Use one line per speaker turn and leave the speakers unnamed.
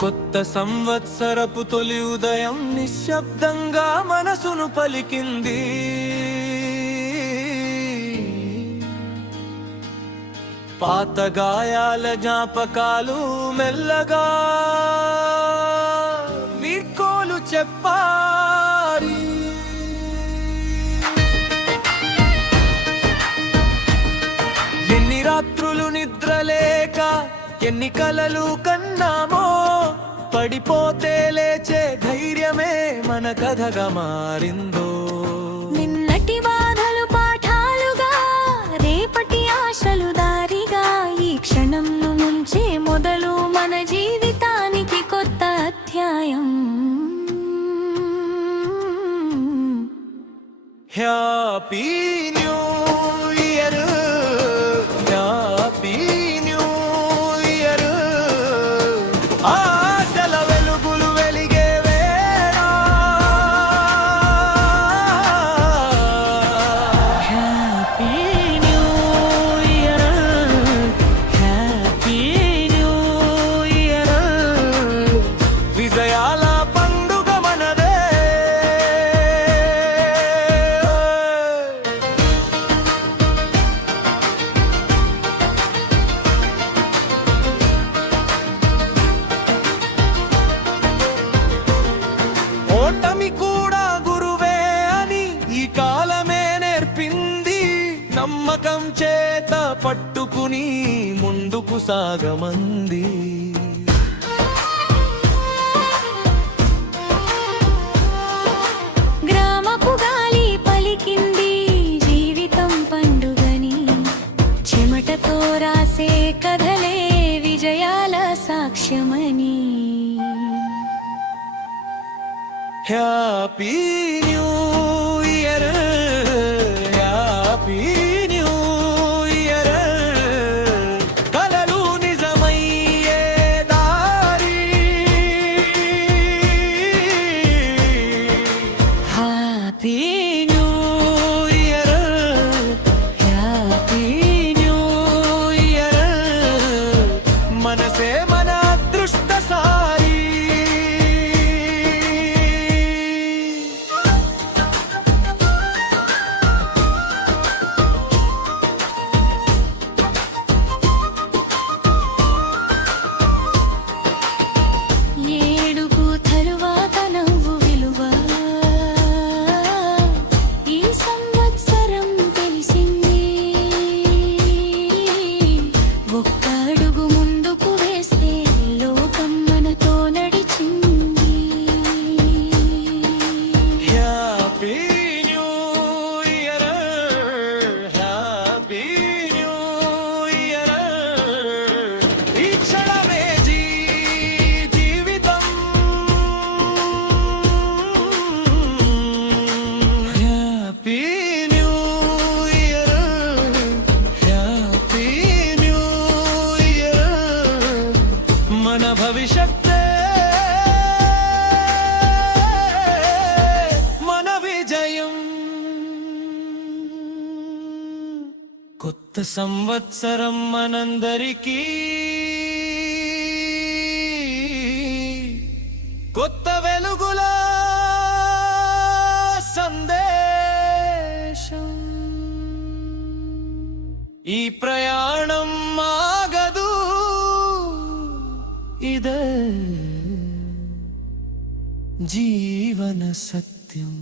కొత్త సంవత్సరపు తొలి ఉదయం నిశ్శబ్దంగా మనసును పలికింది. పాత గాయాల జ్ఞాపకాలు మెల్లగా వీడ్కోలు చెప్పారి. ఎన్ని రాత్రులు నిద్రలేక ఎన్ని కలలు కన్నామో పడిపోతే లేచే ధైర్యమే మన కథగా మారిందో.
నిన్నటి బాధలు పాఠాలుగా రేపటి ఆశలు దారిగా ఈ క్షణంను ముంచే మొదలు మన జీవితానికి కొత్త అధ్యాయం.
హ్యాపీ విజయాల పండుగ మనదే. ఓటమి కూడా గురువే అని ఈ కాలమే నేర్పింది. నమ్మకం చేత పట్టుకుని ముందుకు సాగమంది. तोरासे कधले विजयाला साक्ष्यमनी। Happy new year happy new year कलरू निजमये दारी। हॅपी saw మన భవిష్యత్తే. మన విజయం. కొత్త సంవత్సరం మనందరికీ. కొత్త వెలుగుల సందేశం. ఈ ప్రయాణం ഇത് ജീവന സത്യം.